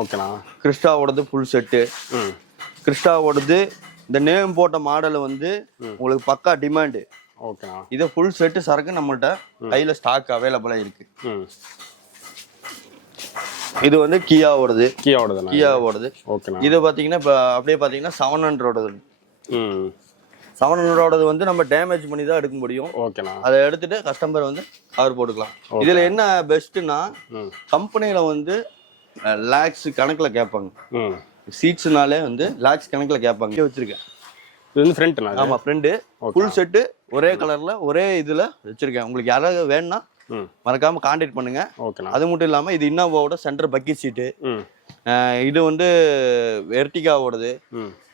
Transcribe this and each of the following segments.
ஓகேண்ணா. கிறிஸ்டாவோடது full set. கிறிஸ்டாவோடது இந்த name போட்ட மாடல் வந்து உங்களுக்கு பக்கா டிமாண்டு. ஓகேண்ணா. இது ஃபுல் செட்டு சரக்கு நம்மள்ட்ட கையில் ஸ்டாக் அவைலபிளாக இருக்கு. இது வந்து கியாவோடது. கியாவோடது. ஓகேண்ணா. இது பார்த்தீங்கன்னா இப்போ அப்படியே பார்த்தீங்கன்னா 700ஓடது. 700ஓடது வந்து நம்ம டேமேஜ் பண்ணி தான் எடுக்க முடியும். ஓகேண்ணா. அதை எடுத்துட்டு கஸ்டமர் வந்து கவர் போட்டுக்கலாம். இதில் என்ன பெஸ்ட்டுன்னா கம்பெனியில் வந்து லேக்ஸ் கணக்கில் கேட்பாங்க. சீட்ஸ்னாலே வந்து லேக்ஸ் கணக்கில் கேட்பாங்க. வச்சிருக்கேன். இது வந்து ஃப்ரண்ட்னா? ஆமாம், ஃப்ரெண்டு ஃபுல் செட்டு ஒரே கலரில் ஒரே இதில் வச்சிருக்கேன். உங்களுக்கு யாராவது வேணும்னா மறக்காம கான்டாக்ட் பண்ணுங்க. ஓகேண்ணா. அது மட்டும் இல்லாமல் இது இன்னோவாவோட சென்டர் பக்கெட் சீட்டு. இது வந்து எர்டிகாவோடது.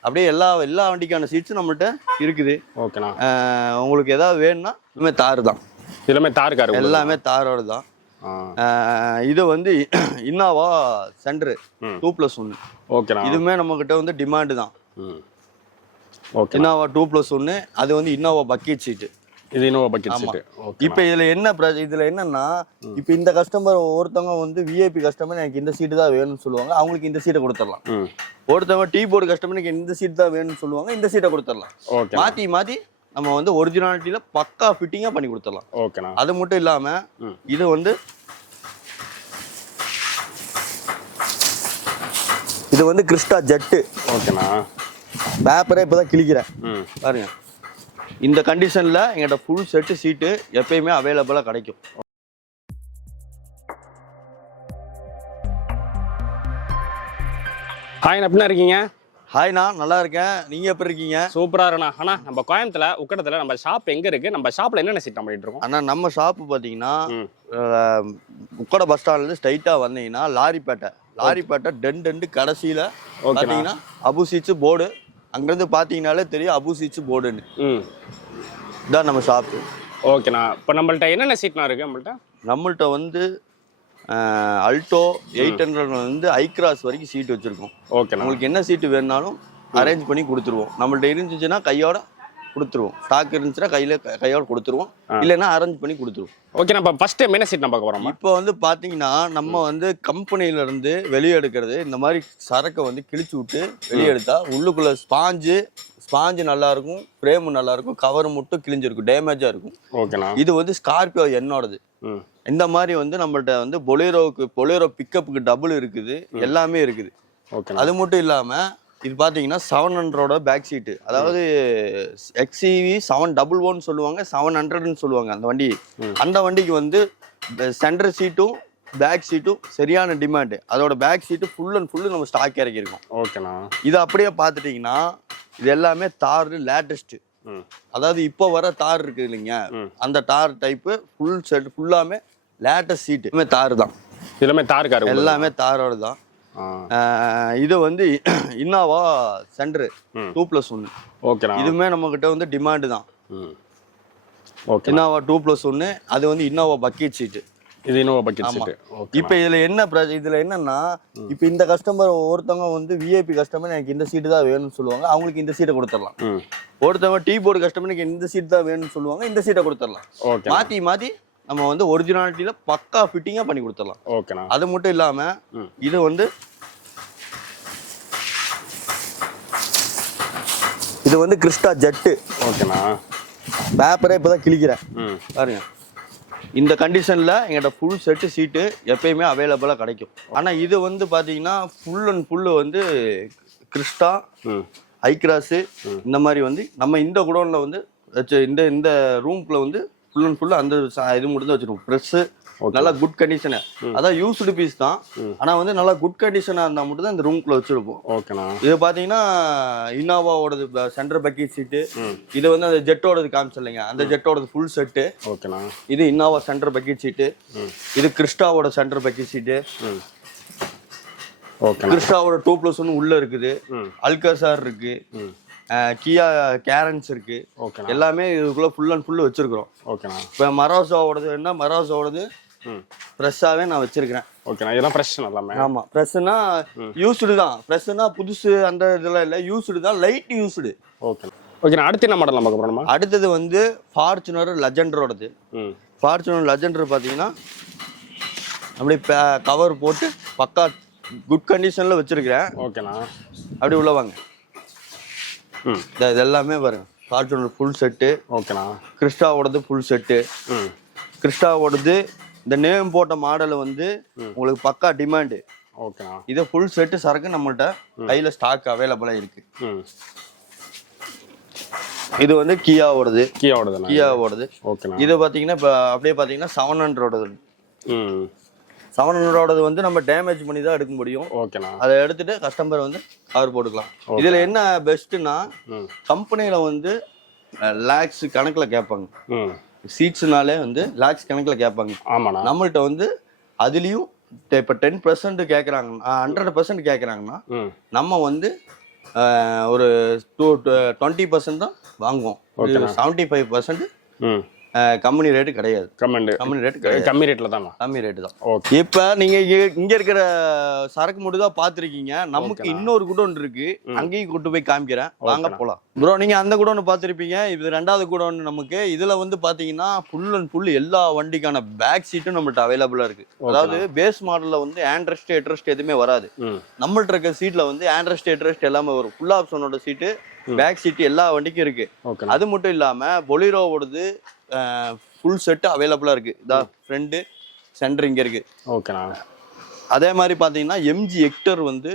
அப்படியே எல்லா வண்டிக்கான சீட்ஸும் நம்மள்ட்ட இருக்குது. ஓகேண்ணா. உங்களுக்கு ஏதாவது வேணும்னா எல்லாமே தார் தான். எல்லாமே தார் கார், எல்லாமே தாரோடு தான். இது வந்து இன்னோவா சென்டர் 2+1. ஓகேண்ணா. இதுவுமே நம்ம கிட்ட வந்து டிமாண்டு தான். இன்னோவா 2+1. அது வந்து இன்னோவா பக்கெட் சீட்டு. இது இன்னோவா பக்கெட் சீட்டு. இப்போ இதுல என்னன்னா இப்போ இந்த கஸ்டமர் ஒருத்தவங்க வந்து விஐபி கஸ்டமர் எனக்கு இந்த சீட்டு தான் வேணும்னு சொல்லுவாங்க, அவங்களுக்கு இந்த சீட்டை கொடுத்துடலாம். ஒருத்தவங்க டீ போர்டு கஸ்டமருக்கு இந்த சீட் தான் வேணும்னு சொல்லுவாங்க, இந்த சீட்டை கொடுத்துடலாம். மாத்தி மாத்தி நம்ம வந்து ஒரிஜினாலிட்டியில பக்கா ஃபிட்டிங்கா பண்ணி கொடுத்துடலாம். ஓகேண்ணா. அது மட்டும் இல்லாம இது வந்து கிறிஸ்டா ஜெட்டு. ஓகேண்ணா. பேப்பரே இப்பதான் கிழிக்கிறேன் பாருங்க. இந்த கண்டிஷன்ல எங்கிட்ட ஃபுல் செட்டு சீட்டு எப்பயுமே அவைலபிளா கிடைக்கும். ஹாய், எப்படி இருக்கீங்க? ஹாய்ண்ணா, நல்லா இருக்கேன். நீங்க எப்படி இருக்கீங்க? சூப்பரா இருக்கண்ணா. அண்ணா, நம்ம கோயம்புத்தூர்ல உக்கடத்துல நம்ம ஷாப் எங்க இருக்கு? நம்ம ஷாப்ல என்னென்ன சீட் பண்ணிட்டு இருக்கோம்? அண்ணா, நம்ம ஷாப்பு பாத்தீங்கன்னா உக்கட பஸ் ஸ்டாண்ட்ல இருந்து ஸ்ட்ரைட்டா வந்தீங்கன்னா லாரிப்பேட்டை டெண்டு கடைசியில பாத்தீங்கன்னா அபு சீட்ஸ் போர்டு. அங்கிருந்து பாத்தீங்கன்னாலே தெரியும் அபு சீட்ஸ் போர்டுன்னு. இதான் நம்ம ஷாப்பு. ஓகேண்ணா. இப்போ நம்மள்ட்ட என்னென்ன சீட்னா இருக்கு? நம்மள்ட்ட வந்து அல்டோ 800 வந்து ஐக்ராஸ் வரைக்கும் சீட் வச்சிருக்கோம். ஓகே. உங்களுக்கு என்ன சீட்டு வேணுனாலும் அரேஞ்ச் பண்ணி கொடுத்துருவோம். நம்மள்ட்ட இருந்துச்சுன்னா கையோட கொடுத்துருவோம். ஸ்டாக் இருந்துச்சுன்னா கையோட கொடுத்துருவோம், இல்லைன்னா அரேஞ்ச் பண்ணி கொடுத்துருவோம். ஓகே. நம்ம ஃபர்ஸ்ட் என்ன சீட் நம்ம பார்க்க போறோம்? இப்போ வந்து பாத்தீங்கன்னா நம்ம வந்து கம்பெனில இருந்து வெளியே எடுக்கிறது இந்த மாதிரி சரக்கை வந்து கிழிச்சு விட்டு வெளியே எடுத்தா உள்ளுக்குள்ள ஸ்பாஞ்சு நல்லா இருக்கும், ஃப்ரேமு நல்லா இருக்கும், கவர் மட்டும் கிழிஞ்சிருக்கும், டேமேஜா இருக்கும். ஓகேண்ணா. இது வந்து ஸ்கார்பியோ என்னோடது. இந்த மாதிரி வந்து நம்மள்ட்ட வந்து பொலேரோ பிக்கப்புக்கு டபுள் இருக்குது, எல்லாமே இருக்குது. அது மட்டும் இல்லாம இது பாத்தீங்கன்னா 700ஓட பேக் சீட்டு. அதாவது XCV 711 சொல்லுவாங்க, 700ன்னு சொல்லுவாங்க அந்த வண்டி. அந்த வண்டிக்கு வந்து சென்டர் சீட்டும் பேக் சீட்டும் சரியான டிமாண்டு. அதோட back seat full and full நம்ம ஸ்டாக் இறக்கியிருக்கோம். ஓகேண்ணா. இது அப்படியே பார்த்துட்டிங்கன்னா இது எல்லாமே தார் லேட்டஸ்ட்டு. அதாவது இப்போ வர தார் இருக்கு இல்லைங்க, அந்த தார் டைப்பு ஃபுல் செட் ஃபுல்லாமே லேட்டஸ்ட் சீட்டு. எல்லாமே தார் தான். எல்லாமே தார் கார், எல்லாமே தாரோடு தான். இது வந்து இன்னோவா சென்டர் 2+1. ஓகேண்ணா. இதுவுமே நம்ம கிட்ட வந்து டிமாண்டு தான். இன்னோவா 2+1. அது வந்து இன்னோவா பக்கெட் சீட்டு. இது இன்னோவா பக்கெட் சீட்டு. இப்போ இதுல என்னன்னா இப்போ இந்த கஸ்டமர் ஒருத்தவங்க வந்து விஐபி கஸ்டமர் எனக்கு இந்த சீட்டு தான் வேணும்னு சொல்லுவாங்க, அவங்களுக்கு இந்த சீட்டை கொடுத்துடலாம். ஒருத்தவங்க டீ போர்டு கஸ்டமருக்கு இந்த சீட் தான் வேணும்னு சொல்லுவாங்க, இந்த சீட்டை கொடுத்துடலாம். மாத்தி மாத்தி நம்ம வந்து ஒரிஜினாலிட்டியில பக்கா ஃபிட்டிங்கா பண்ணி கொடுத்துடலாம். ஓகேண்ணா. அது மட்டும் இல்லாம இது வந்து கிறிஸ்டா ஜெட்டு. ஓகேண்ணா. பேப்பரே இப்பதான் கிழிக்கிறேன் பாருங்க. இந்த கண்டிஷன்ல எங்கிட்ட ஃபுல் செட்டு சீட்டு எப்பயுமே அவைலபிளா கிடைக்கும். ஆனா இது வந்து பாத்தீங்கன்னா ஃபுல் அண்ட் ஃபுல்லு வந்து கிறிஸ்டா ஐக்ராஸ் இந்த மாதிரி வந்து நம்ம இந்த குடோன்ல வந்து இந்த ரூம்குள்ள வந்து ஃபுல் அண்ட் ஃபுல்லு அந்த இது மட்டும் தான் வச்சிருக்கோம். ப்ரெஸ்ஸு நல்லா குட் கண்டிஷனு, அதான் யூஸ்டு பீஸ் தான். ஆனா வந்து நல்லா குட் கண்டிஷனா இருந்தா மட்டும் தான் இந்த ரூம்குள்ள வச்சிருப்போம். ஓகேண்ணா. இது பாத்தீங்கன்னா இன்னோவாவோடது சென்டர் பக்கெட் சீட்டு. இது வந்து அந்த ஜெட்டோடது காமிச்சில்லைங்க, அந்த ஜெட்டோடது ஃபுல் செட்டு. ஓகேண்ணா. இது இன்னோவா சென்டர் பக்கெட் சீட்டு. இது கிறிஸ்டாவோட சென்டர் பக்கெட் சீட்டு. கிறிஸ்டாவோட 2+1 உள்ள இருக்குது. அல்காசார் இருக்கு, கியா கேரன்ஸ் இருக்கு. எல்லாமே இதுக்குள்ள ஃபுல் அண்ட் ஃபுல் வச்சிருக்கிறோம். இப்போ மரோசாவோடது ஃப்ரெஷ்ஷாவே நான் வச்சிருக்கிறேன். ஓகேண்ணா. இதெல்லாம் ஃப்ரெஷ் எல்லாமே. ஆமா, ஃப்ரெஷ்னா யூஸ்டு தான். ஃப்ரெஷ்னா புதுசு அந்த இதெல்லாம் இல்லை, யூஸ்டு தான், லைட் யூஸ்டு. ஓகேண்ணா. அடுத்து என்ன மாடல் பார்க்க போறோம்? அடுத்தது வந்து ஃபார்ச்சுனர் லெஜெண்டரோடது. ஃபார்ச்சுனர் லெஜெண்டர் பார்த்தீங்கன்னா அப்படியே கவர் போட்டு பக்கா குட் கண்டிஷனில் வச்சுருக்கிறேன். ஓகேண்ணா. அப்படி உள்ள வாங்க. ம். இது எல்லாமே பாருங்க, ஃபார்ச்சுனர் ஃபுல் செட்டு. ஓகேண்ணா. கிறிஸ்டாவோடது ஃபுல் செட்டு. ம். கிறிஸ்டாவோடது இந்த நேம் போட்ட மாடல் வந்து உங்களுக்கு பக்கா டிமாண்டு. ஓகேண்ணா. இது ஃபுல் செட்டு சரக்கு நம்மள்ட்ட கையில் ஸ்டாக் அவைலபிளாக இருக்குது. ம். இது வந்து கியாவோடது. கியாவோடது. ஓகேண்ணா. இது பார்த்தீங்கன்னா இப்போ அப்படியே பார்த்தீங்கன்னா 700ஓடது. ம். 700ஓடது வந்து நம்ம டேமேஜ் பண்ணி தான் எடுக்க முடியும். ஓகேண்ணா. அதை எடுத்துட்டு கஸ்டமர் வந்து கவர் போட்டுக்கலாம். இதில் என்ன பெஸ்ட்டுன்னா கம்பெனியில் வந்து லேக்ஸ் கணக்கில் கேட்பாங்க. சீட்ஸ்னாலே வந்து லேக்ஸ் கணக்கில் கேட்பாங்க. ஆமாண்ணா. நம்மள்ட்ட வந்து அதுலேயும் இப்போ 10% கேட்குறாங்கன்னா 100% கேட்குறாங்கன்னா நம்ம வந்து ஒரு 20% தான் வாங்குவோம். 75% கம்பெனி ரேட்டு கிடையாது. கம்பெனி ரேட்டு கிடையாது. கம்மி ரேட்டில் தான். கம்மி ரேட்டு தான். ஓகே. இப்போ நீங்கள் இங்கே இருக்கிற சரக்கு மட்டும் தான் பார்த்துருக்கீங்க. நமக்கு இன்னொரு குடோன் இருக்கு, அங்கேயும் கூட்டு போய் காமிக்கிறேன், வாங்க போகலாம். ப்ரோ நீங்கள் அந்த குடோன் பார்த்துருப்பீங்க, இது 2வது குடோன் நமக்கு. இதில் வந்து பார்த்தீங்கன்னா ஃபுல் அண்ட் ஃபுல் எல்லா வண்டிக்கான பேக் சீட்டும் நம்மள்ட்ட அவைலபிளாக இருக்கு. அதாவது பேஸ் மாடலில் வந்து ஹேண்ட்ரெஸ்ட் ஹெட்ரெஸ்ட் எதுவுமே வராது. நம்மள்ட்ட இருக்க சீட்டில் வந்து ஹேண்ட்ரெஸ்ட் ஹெட்ரெஸ்ட் எல்லாமே வரும். ஃபுல் ஆப்ஷனோட சீட்டு, பேக் சீட்டு எல்லா வண்டிக்கும் இருக்கு. அது மட்டும் இல்லாமல் பொலிரோவோடது ஃபுல் செட்டு அவைலபிளாக இருக்குது. இதான் ஃப்ரண்ட் சென்டர் இங்கே இருக்குது. ஓகேண்ணா. அதே மாதிரி பார்த்தீங்கன்னா எம்ஜி ஹெக்டர் வந்து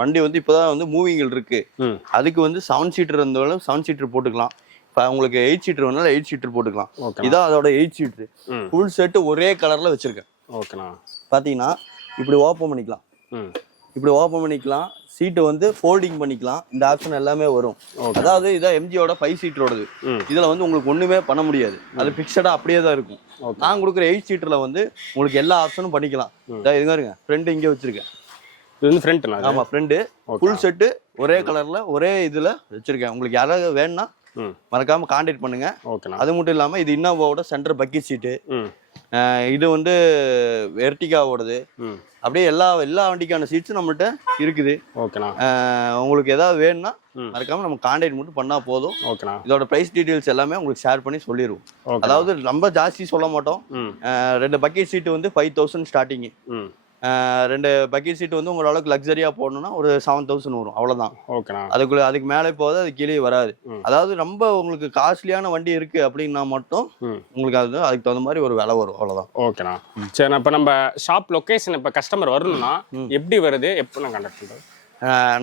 வண்டி வந்து இப்போ தான் வந்து மூவிங்கில் இருக்குது. அதுக்கு வந்து 7 சீட்டர் இருந்தாலும் 7 சீட்டர் போட்டுக்கலாம். இப்போ உங்களுக்கு 8 சீட்டர் வேணாலும் 8 சீட்டர் போட்டுக்கலாம். இதான் அதோட 8 சீட்டர் ஃபுல் செட்டு ஒரே கலரில் வச்சுருக்கேன். ஓகேண்ணா. பார்த்தீங்கன்னா இப்படி ஓப்பன் பண்ணிக்கலாம், இப்படி ஓப்பன் பண்ணிக்கலாம். சீட்டு வந்து ஃபோல்டிங் பண்ணிக்கலாம். இந்த ஆப்ஷன் எல்லாமே வரும். அதாவது இதான் எம்ஜியோட 5 சீட்டரோடது. இதில் வந்து உங்களுக்கு ஒன்றுமே பண்ண முடியாது, அது ஃபிக்ஸடாக அப்படியே தான் இருக்கும். நான் கொடுக்குற 8 சீட்டரில் வந்து உங்களுக்கு எல்லா ஆப்ஷனும் பண்ணிக்கலாம். இதுங்க இருங்க, ஃப்ரெண்டு இங்கே வச்சுருக்கேன். இது வந்து ஃப்ரண்ட்ண்ணா. ஆமாம், ஃப்ரெண்டு ஃபுல் செட்டு ஒரே கலரில் ஒரே இதில் வச்சுருக்கேன். உங்களுக்கு யாராவது வேணும்னா மறக்காம கான்டாக்ட் பண்ணுங்க. அது மட்டும் இல்லாம இது இன்னோவாவோட சென்டர் பக்கெட் சீட்டு. இது வந்து எர்டிகாவோடது. அப்படியே எல்லா வண்டிக்கான சீட்ஸும் நம்மள்ட்ட இருக்குது. உங்களுக்கு ஏதாவது வேணும்னா மறக்காம நம்ம கான்டாக்ட் மட்டும் பண்ணா போதும். இதோட பிரைஸ் டீடைல்ஸ் எல்லாமே உங்களுக்கு ஷேர் பண்ணி சொல்லிடுவோம். அதாவது ரொம்ப ஜாஸ்தி சொல்ல மாட்டோம். 2 பக்கெட் சீட்டு வந்து 5000 ஸ்டார்டிங். 2 பக்கெட் சீட் வந்து உங்களுக்கு லக்ஸரியா போடணும்னா ஒரு 7000 வரும், அவ்வளவுதான். அதுக்கு மேலே போகுது, அது கீழே வராது. அதாவது ரொம்ப உங்களுக்கு காஸ்ட்லியான வண்டி இருக்கு அப்படின்னா மட்டும் உங்களுக்கு அதுக்கு தகுந்த மாதிரி ஒரு விலை வரும், அவ்வளவுதான். ஓகேண்ணா. சரி, இப்போ நம்ம ஷாப் லொகேஷன் இப்போ கஸ்டமர் வரணும்னா எப்படி வருது, எப்போ நான் கான்டாக்ட் பண்றது?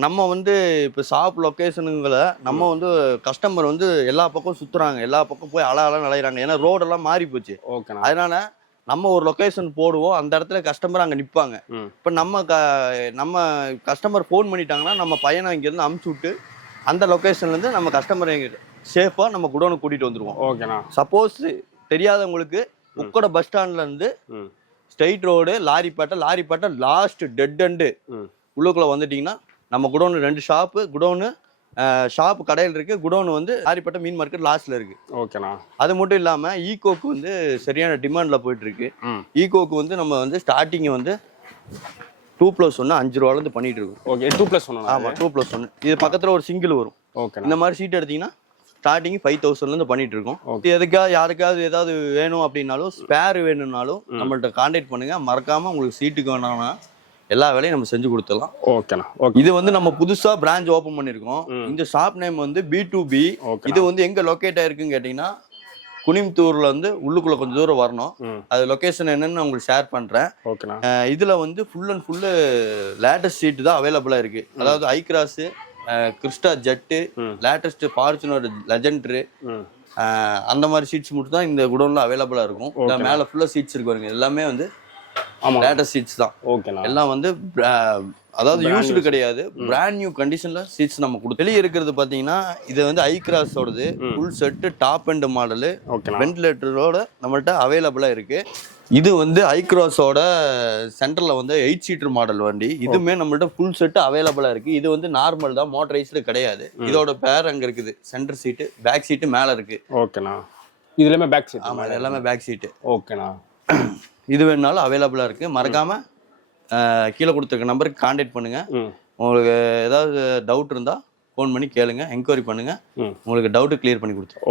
நம்ம வந்து இப்போ ஷாப் லொக்கேஷனுங்களை நம்ம வந்து கஸ்டமர் வந்து எல்லா பக்கம் சுற்றுறாங்க, எல்லா பக்கம் போய் அழகாக நிலையிறாங்க. ஏன்னா ரோடெல்லாம் மாறி போச்சு. அதனால நம்ம ஒரு லொக்கேஷன் போடுவோம், அந்த இடத்துல கஸ்டமர் அங்கே நிற்பாங்க. இப்போ நம்ம கஸ்டமர் ஃபோன் பண்ணிட்டாங்கன்னா நம்ம பையனை இங்கேருந்து அமுச்சு விட்டு அந்த லொக்கேஷன்லேருந்து நம்ம கஸ்டமரை சேஃபாக நம்ம குடோனுக்கு கூட்டிகிட்டு வந்துடுவோம். ஓகேண்ணா. சப்போஸ் தெரியாதவங்களுக்கு உக்கட பஸ் ஸ்டாண்ட்லேருந்து ஸ்ட்ரெயிட் ரோடு லாரிப்பேட்டை லாஸ்ட் டெட் எண்டு உள்ளுக்குள்ளே வந்துட்டிங்கன்னா நம்ம குடோனு 2 ஷாப்பு, குடோனு ஷாப் கடையில் இருக்கு, குடோன் வந்து லாரிப்பேட்டை மீன் மார்க்கெட் லாஸ்ட்ல இருக்கு. ஓகேண்ணா. அது மட்டும் இல்லாம ஈகோக்கு வந்து சரியான டிமாண்ட்ல போயிட்டு இருக்கு. ஈகோக்கு வந்து நம்ம வந்து ஸ்டார்டிங் வந்து 2+1 5 ரூபாயிலிருந்து பண்ணிட்டு இருக்கோம். ஓகே, 2+1. ஆமா, 2+1. இது பக்கத்துல ஒரு சிங்கிள் வரும். ஓகே. இந்த மாதிரி சீட் எடுத்தீங்கன்னா ஸ்டார்டிங் 5000லேருந்து பண்ணிட்டு இருக்கோம். யாருக்காவது ஏதாவது வேணும் அப்படின்னாலும் ஸ்பேர் வேணும்னாலும் நம்மள்ட்ட கான்டாக்ட் பண்ணுங்க. மறக்காம உங்களுக்கு சீட்டுக்கு வேணாம்னா எல்லா வேலையும் நம்ம செஞ்சு கொடுத்துடலாம். ஓகேண்ணா. இது வந்து நம்ம புதுசா பிரான்ச் ஓபன் பண்ணிருக்கோம். இந்த ஷாப் நேம் வந்து B2B. இது வந்து எங்க லொகேட் ஆயிருக்குன்னு கேட்டீங்கன்னா குனிம்தூர்ல வந்து உள்ளுக்குள்ள கொஞ்சம் தூரம் வரணும். அது லொகேஷன் என்னன்னு உங்களுக்கு ஷேர் பண்றேன். இதுல வந்து full and full latest seat தான் அவைலபிளா இருக்கு. அதாவது ஐக்ராஸ், கிறிஸ்டா ஜெட்டு, லேட்டஸ்ட் ஃபார்ச்சுனர் லெஜெண்டரி, அந்த மாதிரி சீட்ஸ் மட்டும் தான் இந்த குடோன்ல அவைலபிளா இருக்கும். மேல ஃபுல்லா சீட்ஸ் இருக்கு பாருங்க, எல்லாமே வந்து லேட்டஸ்ட் சீட்ஸ் தான். எல்லாம் வந்து அதாவது யூஸ்டு கிடையாது, பிராண்ட் நியூ கண்டிஷன்ல சீட்ஸ் நம்ம கொடுத்து வெளியே இருக்கிறது. பாத்தீங்கன்னா இது வந்து ஐக்ராஸோடது full set top end model, வென்டிலேட்டரோட நம்மள்ட்ட அவைலபிளா இருக்கு. இது வந்து ஐக்ராஸோட சென்டர்ல வந்து 8 சீட்டர் மாடல் வண்டி. இதுமே நம்மள்ட்ட ஃபுல் செட்டு அவைலபிளா இருக்கு. இது வந்து நார்மல் தான், மோட்டரைஸ்டு கிடையாது. இதோட பேர் அங்க இருக்குது, சென்டர் சீட்டு, பேக் சீட்டு மேல இருக்கு. ஓகேண்ணா. இது எல்லாமே பேக் சீட். ஆமா, எல்லாமே பேக் சீட்டு. ஓகேண்ணா. இது வேணுனாலும் அவைலபிளா இருக்கு. மறக்காம கீழே கொடுத்துருக்க நம்பருக்கு கான்டாக்ட் பண்ணுங்க. உங்களுக்கு ஏதாவது டவுட் இருந்தா ஃபோன் பண்ணி கேளுங்க, என்கொயரி பண்ணுங்க. உங்களுக்கு டவுட் கிளியர் பண்ணி கொடுத்துருவோம்.